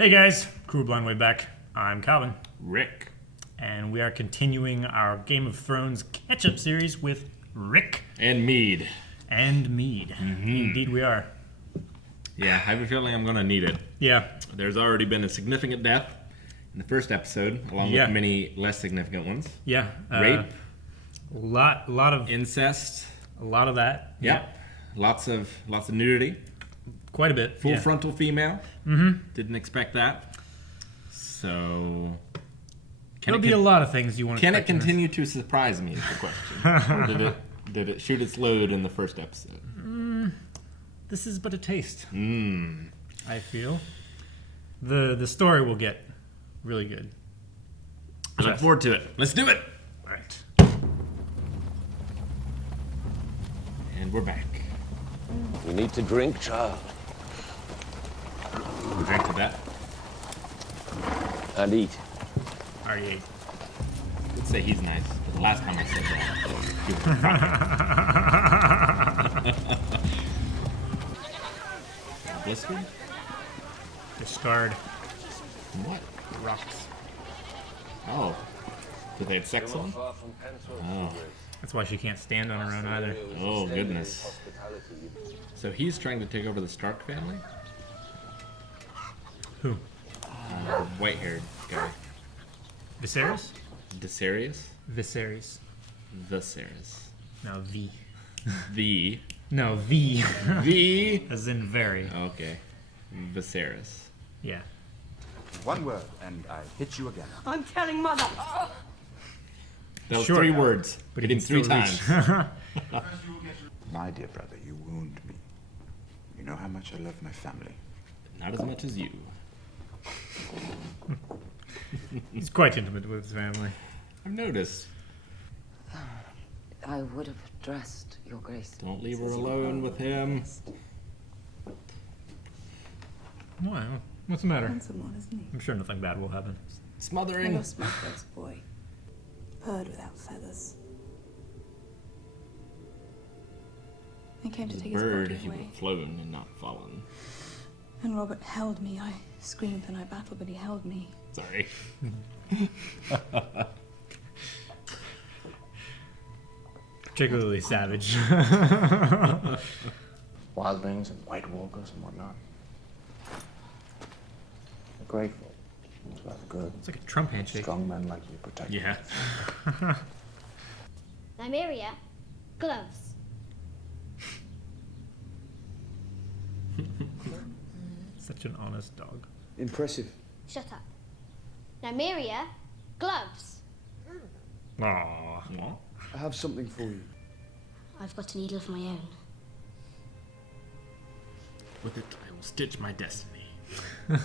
Hey guys, Crew Blind Way back. I'm Calvin. Rick. And we are continuing our Game of Thrones catch-up series with Rick. And Mead. And Mead. Mm-hmm. Indeed we are. Yeah, I have a feeling I'm going to need it. Yeah. There's already been a significant death in the first episode, along with many less significant ones. Yeah. Rape. A lot of... Incest. A lot of that. Yep. Lots of nudity. Quite a bit. Full frontal female. Mm-hmm. Didn't expect that. So... There'll be a lot of things you want to Can it continue to surprise me is the question. Or did it shoot its load in the first episode? This is but a taste. I feel. The story will get really good. I look forward to it. Let's do it! Alright. And we're back. You need to drink, child. We drank to that. And eat. Already ate. Let's say he's nice. The last time I said that. Blistered? Discard. What? Rocks. Oh. Did they have sex on? Oh. That's why she can't stand on her own either. Oh, goodness. So he's trying to take over the Stark family? Who? White-haired guy. Viserys? Viserys? Viserys. Viserys. No, V. The. No, V. The. As in very. Okay. Viserys. Yeah. One word, and I hit you again. I'm telling Mother. That was Sure. 3 words. But Hit he him can 3 still times. My dear brother, you wound me. You know how much I love my family. Not as much as you. He's quite intimate with his family. I've noticed. I would have addressed your grace. Don't leave her alone with him. Why? What's the matter? Handsome one, isn't he? I'm sure nothing bad will happen. I Smothering. lost my first boy. Bird without feathers. I came to As a take his bird, body he would away. have flown and not fallen. And Robert held me. I screamed and I battled, but he held me. Sorry. Particularly savage. Wildlings and White Walkers and whatnot. They're grateful. It's rather good. It's like a Trump handshake. Strong men like you protect Yeah. Nymeria, gloves. Such an honest dog. Impressive. Shut up. Nymeria, gloves. Aww. I have something for you. I've got a needle of my own. With it, I will stitch my destiny. In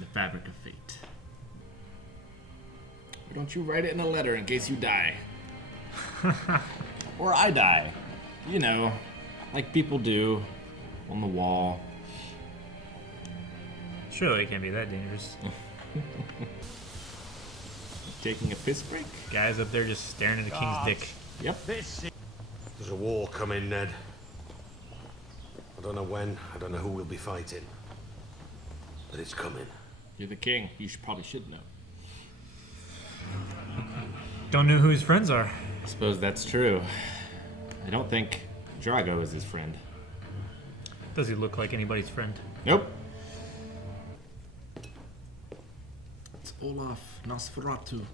the fabric of fate. Why don't you write it in a letter in case you die? Or I die. You know, like people do. On the wall. Surely it can't be that dangerous. Taking a piss break? Guys up there just staring at the king's dick. Yep. There's a war coming, Ned. I don't know when, I don't know who we'll be fighting. But it's coming. You're the king. You probably should know. Don't know who his friends are. I suppose that's true. I don't think Drago is his friend. Does he look like anybody's friend? Nope. It's Olaf Nosferatu.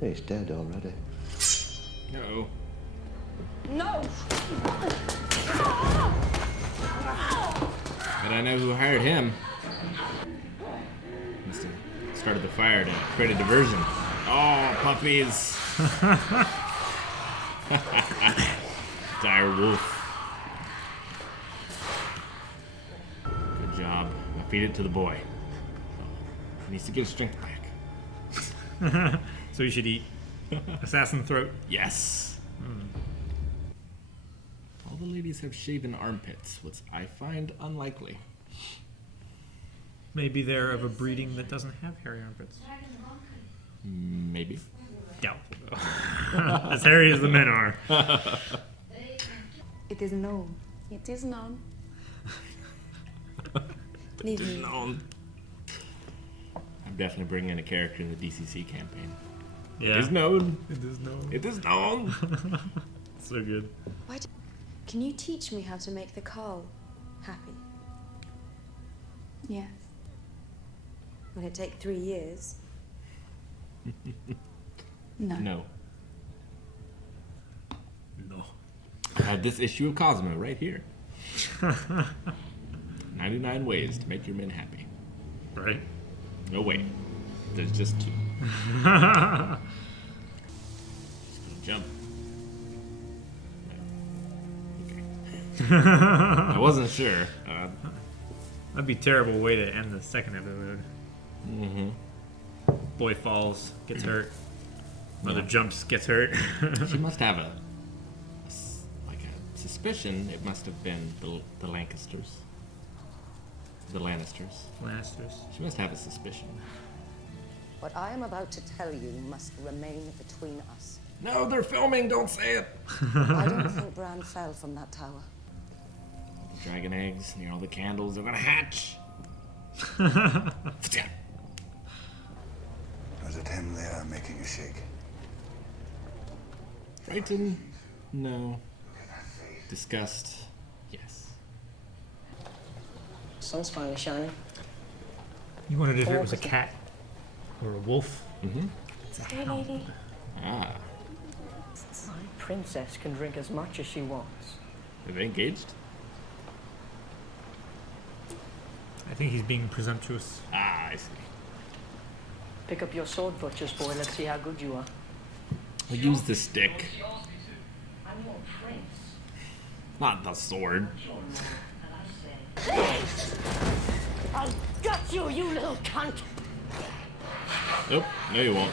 He's dead already. No. No! But I know who hired him. Must have started the fire to create a diversion. Oh, puppies. Dire wolf. Good job. I feed it to the boy. He needs to get his strength back. So you should eat assassin throat. Yes. All the ladies have shaven armpits, which I find unlikely. Maybe they're of a breeding that doesn't have hairy armpits. Maybe. Doubtful though. As hairy as the men are. It is known. It is known. Leave me. I'm definitely bringing in a character in the DCC campaign. Yeah. It is known. It is known. It is known. So good. Can you teach me how to make the Carl happy? Yes. Will it take 3 years? No. No. I have this issue of Cosmo right here. 99 ways to make your men happy. Right? No wait. There's just 2. Just gonna jump. Okay. I wasn't sure. That'd be a terrible way to end the second episode. Mm-hmm. Boy falls, gets hurt. Mother jumps, gets hurt. She must have a suspicion. It must have been the Lancasters. The Lannisters. Lannisters. She must have a suspicion. What I am about to tell you must remain between us. No, they're filming. Don't say it. I don't think Bran fell from that tower. All the dragon eggs near all the candles. They're gonna hatch. Was it him there making a shake? Frightened? No. Disgust? Yes. Sun's finally shining. You wondered if it was a cat or a wolf. Mm-hmm. Stay, lady. Ah. My princess can drink as much as she wants. Are they engaged? I think he's being presumptuous. Ah, I see. Pick up your sword, butcher's boy. Let's see how good you are. I'll use the stick. Not the sword. I'll gut you, you little cunt! Nope. No, you won't.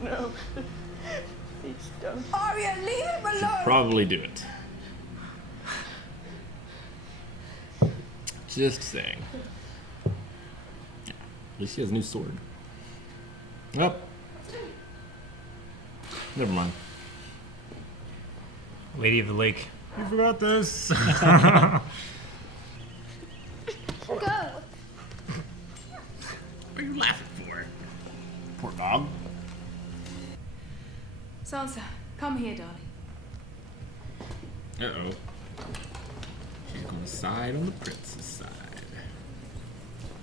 No. Please don't. Arya, leave him alone! Probably do it. Just saying. Yeah, at least she has a new sword. Oh. Never mind. Lady of the Lake. You forgot this. Go. What are you laughing for? Poor dog. Sansa, come here, darling. Uh-oh. She's gonna side on the prince's side.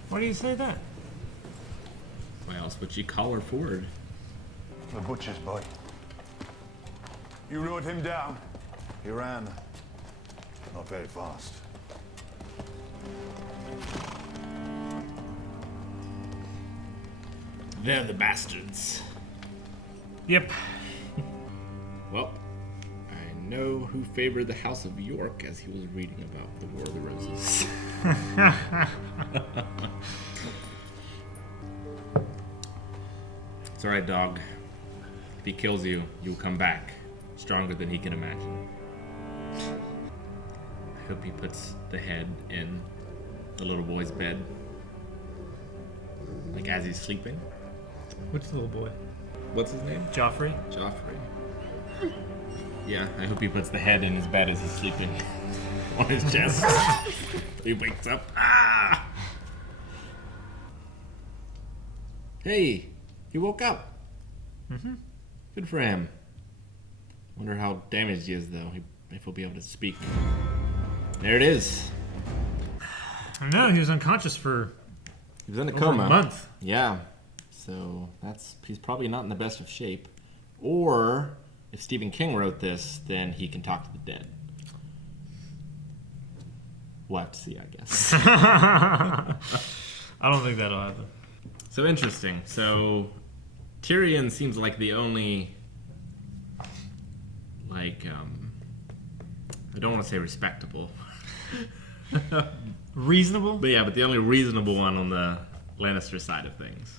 Why do you say that? Why else would she call her forward? The butcher's boy. You rode him down. He ran. Not very fast. They're the bastards. Yep. Well, I know who favored the House of York as he was reading about the War of the Roses. It's alright, dog. If he kills you, you'll come back. Stronger than he can imagine. I hope he puts the head in the little boy's bed. Like as he's sleeping. Which little boy? What's his name? Joffrey? Joffrey. Yeah, I hope he puts the head in his bed as he's sleeping on his chest. He wakes up. Ah! Hey, he woke up. Mm-hmm. Good for him. Wonder how damaged he is, though. If he'll be able to speak. There it is. I know, he was unconscious for He was in a over coma. a month. Yeah. So he's probably not in the best of shape. Or if Stephen King wrote this, then he can talk to the dead. We'll have to see, I guess. I don't think that'll happen. So interesting. So Tyrion seems like the only, like, I don't want to say respectable. Reasonable? But yeah, but the only reasonable one on the Lannister side of things.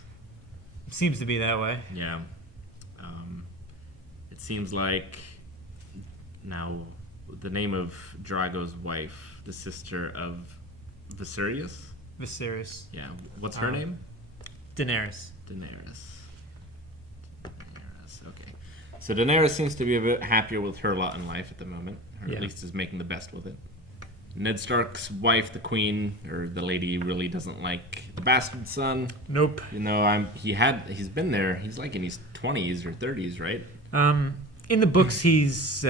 Seems to be that way. Yeah. It seems like now the name of Drago's wife, the sister of Viserys. Viserys. Yeah. What's her name? Daenerys. Daenerys. Okay. So Daenerys seems to be a bit happier with her lot in life at the moment, or Yeah. at least is making the best with it. Ned Stark's wife, the queen, or the lady, really doesn't like the bastard son. Nope. You know, he's been there. He's like in his 20s or 30s, right? In the books, he's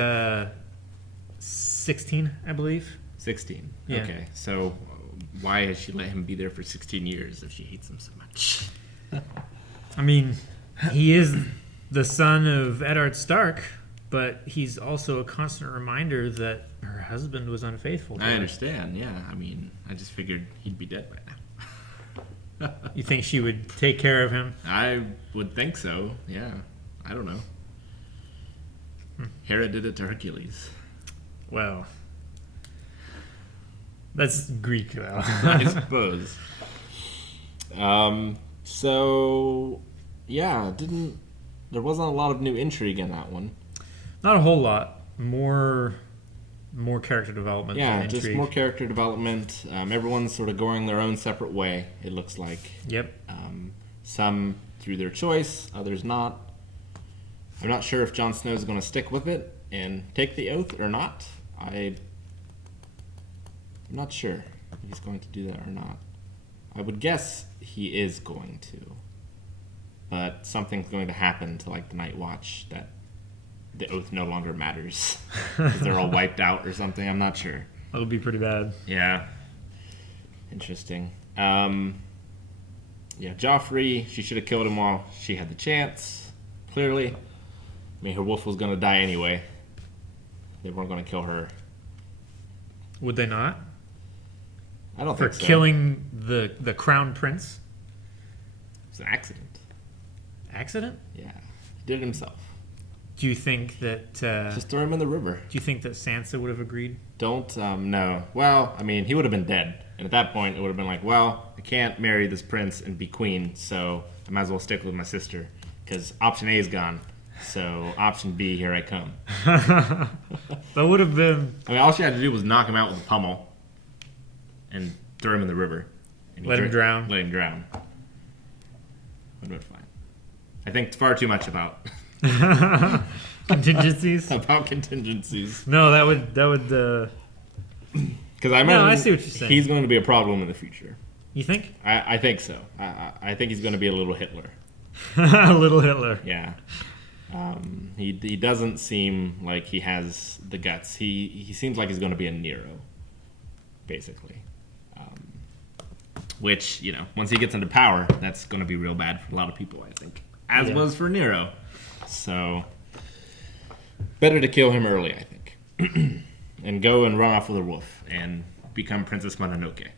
16, I believe. 16. Yeah. Okay, so why has she let him be there for 16 years if she hates him so much? I mean, he is the son of Eddard Stark, but he's also a constant reminder that her husband was unfaithful to I her. understand, yeah. I mean, I just figured he'd be dead by now. You think she would take care of him? I would think so, yeah. I don't know. Hera did it to Hercules. Well, that's Greek, though. I suppose. So, yeah, there wasn't a lot of new intrigue in that one. Not a whole lot. More character development. Yeah, than just intrigue. more character development. Everyone's sort of going their own separate way, it looks like. Yep. Some through their choice, others not. I'm not sure if Jon Snow is going to stick with it and take the oath or not. I'm not sure if he's going to do that or not. I would guess he is going to. But something's going to happen to like the Night Watch that the oath no longer matters. Because they're all wiped out or something. I'm not sure. That would be pretty bad. Yeah. Interesting. Yeah, Joffrey, she should have killed him while she had the chance. Clearly. I mean, her wolf was going to die anyway. They weren't going to kill her. Would they not? I don't For think so. killing the crown prince? It was an accident. Accident? Yeah. He did it himself. Do you think that Just throw him in the river. do you think that Sansa would have agreed? Don't, no. Well, I mean, he would have been dead. And at that point, it would have been like, well, I can't marry this prince and be queen, so I might as well stick with my sister. Because option A is gone. So option B, here I come. That would have been I mean, all she had to do was knock him out with a pummel and throw him in the river. And Let him drown. Let him drown. Would have been fine. I think far too much about contingencies. about contingencies. No, that would Because I imagine I see what you're saying. he's going to be a problem in the future. You think? I think so. I think he's going to be a little Hitler. A little Hitler. Yeah. He doesn't seem like he has the guts. He seems like he's going to be a Nero, basically. Which, you know, once he gets into power, that's going to be real bad for a lot of people, I think. As was for Nero. So, better to kill him early, I think. And go and run off with a wolf and become Princess Mononoke.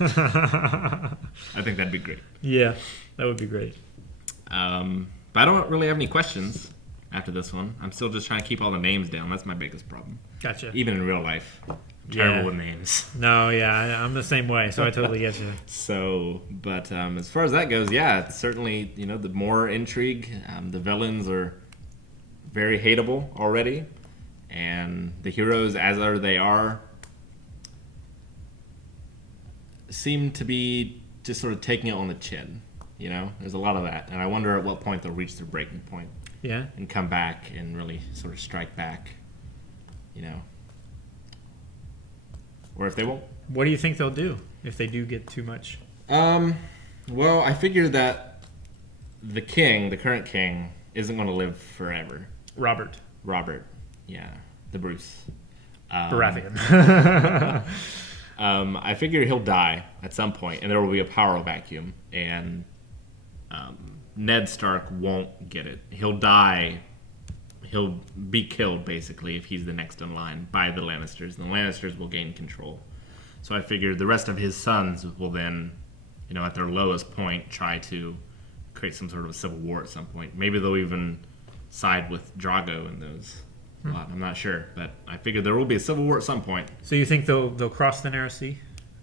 I think that'd be great. Yeah, that would be great. But I don't really have any questions after this one. I'm still just trying to keep all the names down. That's my biggest problem. Gotcha. Even in real life. I'm terrible Yeah. with names. No, yeah, I'm the same way, so I totally get you. So, but as far as that goes, yeah, it's certainly, you know, the more intrigue. The villains are very hateable already. And the heroes, as are they are, seem to be just sort of taking it on the chin. You know, there's a lot of that. And I wonder at what point they'll reach their breaking point. Yeah. And come back and really sort of strike back, you know. Or if they won't. What do you think they'll do if they do get too much? Well, I figure that the current king, isn't going to live forever. Robert. Yeah. The Bruce. Baratheon. I figure he'll die at some point, and there will be a power vacuum, and Ned Stark won't get it. He'll die. He'll be killed, basically, if he's the next in line by the Lannisters, and the Lannisters will gain control. So I figured the rest of his sons will then, you know, at their lowest point, try to create some sort of a civil war at some point. Maybe they'll even side with Drago and those. I'm not sure, but I figured there will be a civil war at some point. So you think they'll cross the Narrow Sea,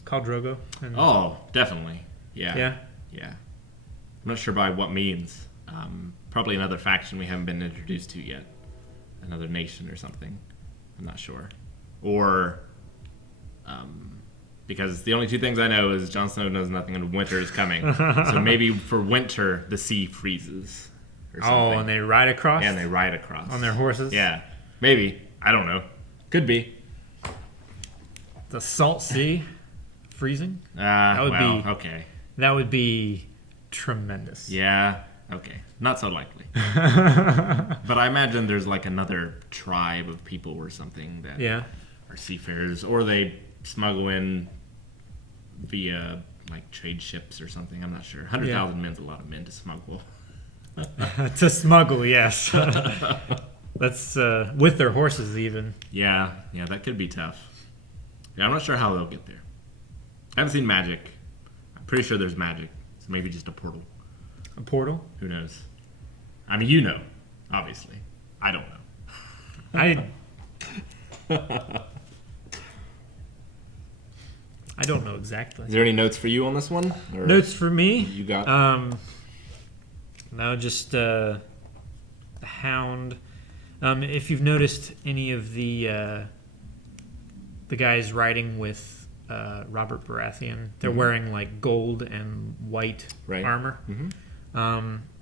Khal Drogo? And... Oh, definitely. Yeah. Yeah? Yeah. I'm not sure by what means. Probably another faction we haven't been introduced to yet. Another nation or something. I'm not sure. Or, because the only two things I know is Jon Snow knows nothing and winter is coming. So maybe for winter, the sea freezes. Or something. Oh, and they ride across? Yeah, and they ride across. On their horses? Yeah. Maybe. I don't know. Could be. The Salt Sea freezing. Would be- okay. That would be tremendous. Yeah, okay. Not so likely. But I imagine there's like another tribe of people or something that Yeah. are seafarers, or they smuggle in via like trade ships or something. I'm not sure. 100,000 men's a lot of men to smuggle. To smuggle, yes. That's with their horses even. Yeah, that could be tough. Yeah, I'm not sure how they'll get there. I haven't seen magic. I'm pretty sure there's magic. So maybe just a portal. A portal? Who knows? I mean, you know, obviously. I don't know. I don't know exactly. Is there any notes for you on this one? Or Notes for me? You got? No, just the Hound. If you've noticed any of the guys riding with Robert Baratheon, they're wearing like gold and white armor.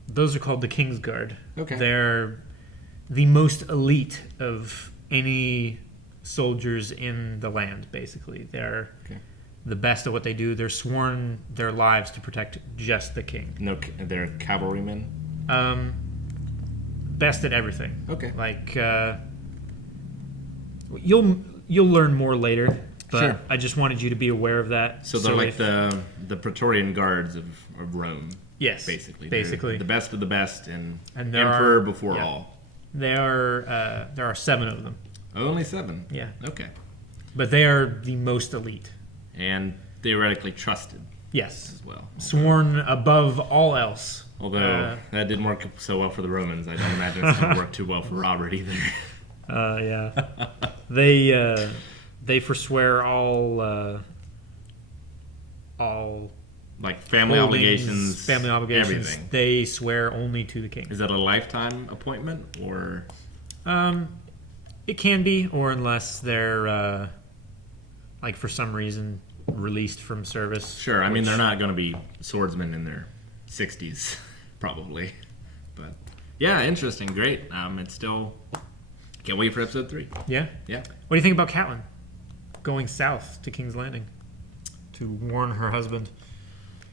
Those are called the Kingsguard. Okay. They're the most elite of any soldiers in the land, basically. They're the best at what they do. They're sworn their lives to protect just the king. No, they're cavalrymen. Best at everything. Okay. Like you'll learn more later, but Sure. I just wanted you to be aware of that. So they're like if- the Praetorian Guards of Rome. Yes, basically. basically. They're the best of the best, and there emperor are- before yeah. all. there are 7 of them. Only 7. Yeah. Okay. But they are the most elite. And theoretically trusted Yes. as well. Sworn above all else. Although that didn't work so well for the Romans, I don't imagine it's going to work too well for Robert either. Yeah. They forswear all Like family holdings, obligations, everything. They swear only to the king. Is that a lifetime appointment, or It can be, or unless they're like for some reason released from service. sure? I mean, which- they're not going to be swordsmen in their 60s, probably. But yeah, interesting, great. It's still can't wait for episode 3. Yeah. Yeah. What do you think about Catelyn going south to King's Landing to warn her husband?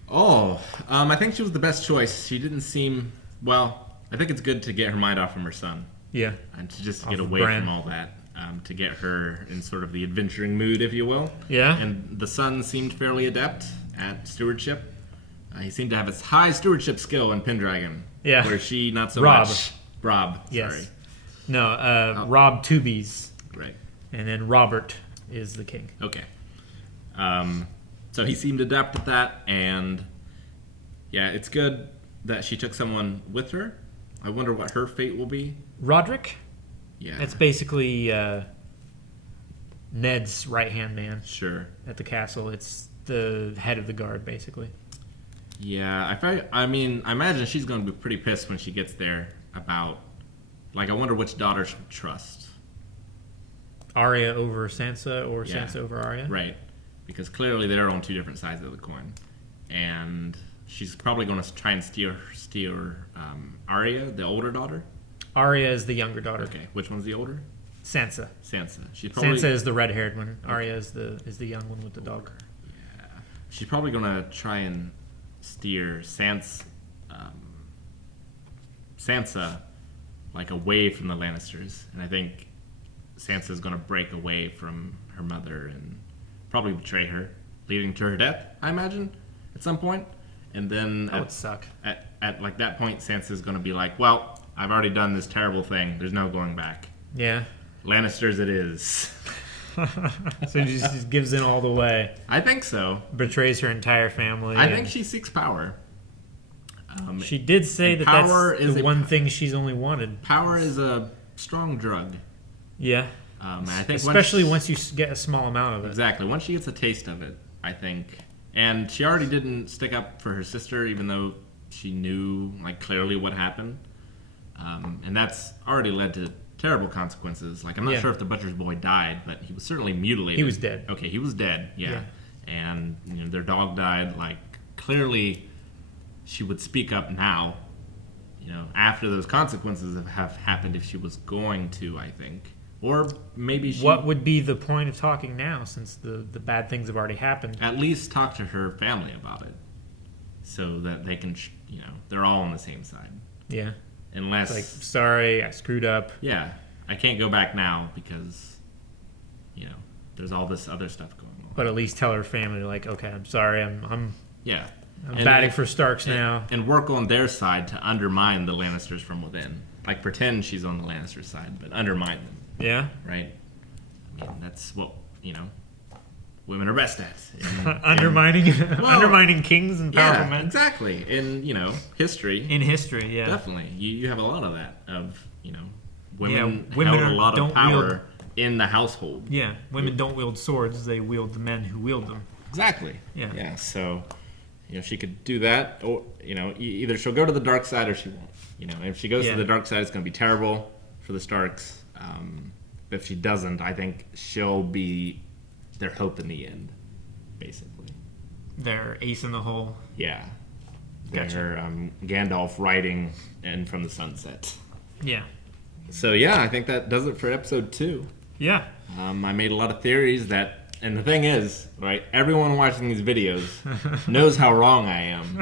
Oh, I think she was the best choice. She didn't seem well. I think it's good to get her mind off from her son. Yeah. And to just Off get of away Bran. from all that, to get her in sort of the adventuring mood, if you will. Yeah. And the son seemed fairly adept at stewardship. He seemed to have a high stewardship skill in Pendragon. Yeah. Where she not so Robb. much. Robb. Yes. Sorry. No, Rob Tubies, Right. and then Robert is the king. Okay. So he seemed adept at that, and yeah, it's good that she took someone with her. I wonder what her fate will be. Roderick? Yeah. That's basically Ned's right-hand man Sure. at the castle. It's the head of the guard, basically. Yeah, I imagine she's going to be pretty pissed when she gets there about, like, I wonder which daughter she'll trust. Arya over Sansa, or Yeah. Sansa over Arya? Right. Because clearly they're on 2 different sides of the coin. And she's probably going to try and steer Arya, the older daughter. Arya is the younger daughter. Okay, which one's the older? Sansa. Sansa. She's probably, Sansa is the red-haired one. Arya is the young one with the dog. she's probably going to try and steer Sansa like away from the Lannisters, and I think Sansa's going to break away from her mother and probably betray her, leading to her death, I imagine, at some point. And then That would suck. At like that point, Sansa's going to be like, "Well, I've already done this terrible thing. There's no going back. Yeah. Lannisters, it is." So she just gives in all the way. I think so. Betrays her entire family. I think she seeks power. She did say and that power that's is the a- one thing she's only wanted. Power is a strong drug. Yeah. And I think Especially once you get a small amount of it. Exactly. Once she gets a taste of it, I think. And she already didn't stick up for her sister, even though she knew, like, clearly what happened. And that's already led to terrible consequences. Like, I'm not Yeah. sure if the butcher's boy died, but he was certainly mutilated. He was dead. Okay, he was dead, yeah. Yeah. And, their dog died. Like, clearly she would speak up now, after those consequences have happened, if she was going to, I think. Or maybe she... What would be the point of talking now, since the bad things have already happened? At least talk to her family about it. So that they can, they're all on the same side. Yeah. Unless... Like, sorry, I screwed up. Yeah. I can't go back now because, there's all this other stuff going on. But at least tell her family, like, okay, I'm sorry, I'm Yeah. I'm batting for Starks now. And work on their side to undermine the Lannisters from within. Like, pretend she's on the Lannister side, but undermine them. Yeah. Right? I mean, that's what, women are best at. Undermining undermining kings and powerful Yeah, men. exactly. In, history. In history, yeah. Definitely. You have a lot of that, of, women women held a lot of don't power wield- in the household. Yeah, women don't wield swords, they wield the men who wield them. Exactly. Yeah. Yeah, so, she could do that, or, either she'll go to the dark side or she won't. And if she goes to the dark side, it's going to be terrible for the Starks. If she doesn't, I think she'll be their hope in the end, basically. Their ace in the hole. Yeah. Gotcha. Their Gandalf riding in from the sunset. Yeah. So, yeah, I think that does it for episode 2. Yeah. I made a lot of theories that... And the thing is, right, everyone watching these videos knows how wrong I am,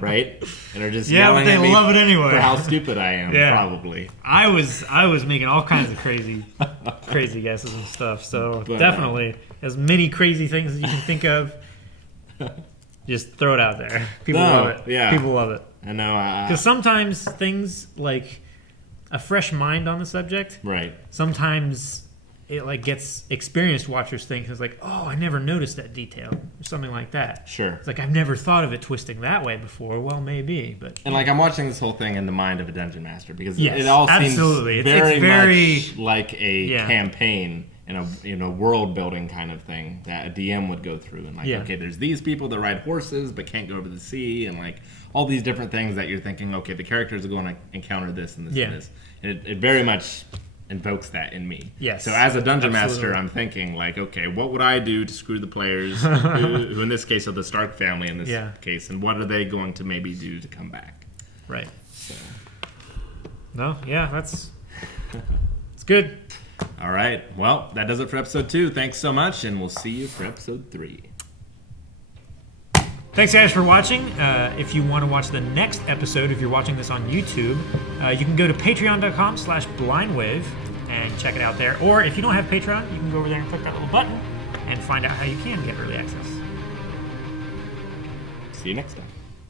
right? And are just yelling but they at me love it anyway. for how stupid I am, probably. I was making all kinds of crazy guesses and stuff. So But, definitely, as many crazy things as you can think of, just throw it out there. People love it. Yeah. People love it. I know. Because sometimes things like a fresh mind on the subject. Right. Sometimes it like gets experienced watchers think it's like, oh, I never noticed that detail or something like that. Sure. It's like I've never thought of it twisting that way before. Well, maybe, but And like I'm watching this whole thing in the mind of a dungeon master because Yes, it all absolutely. seems It's very very- much like a Yeah. campaign in a world building kind of thing that a DM would go through and like, Yeah. okay, there's these people that ride horses but can't go over the sea and like all these different things that you're thinking, okay, the characters are going to encounter this and this Yeah. and this. And it very much invokes that in me. Yes, So as a dungeon absolutely. master, I'm thinking like, okay, what would I do to screw the players who in this case are the Stark family in this Yeah. case, and what are they going to maybe do to come back? right. So. No, yeah, it's good. All right. Well, that does it for episode 2. Thanks so much, and we'll see you for episode 3. Thanks, guys, for watching. If you want to watch the next episode, if you're watching this on YouTube, you can go to patreon.com/blindwave and check it out there. Or if you don't have Patreon, you can go over there and click that little button and find out how you can get early access. See you next time.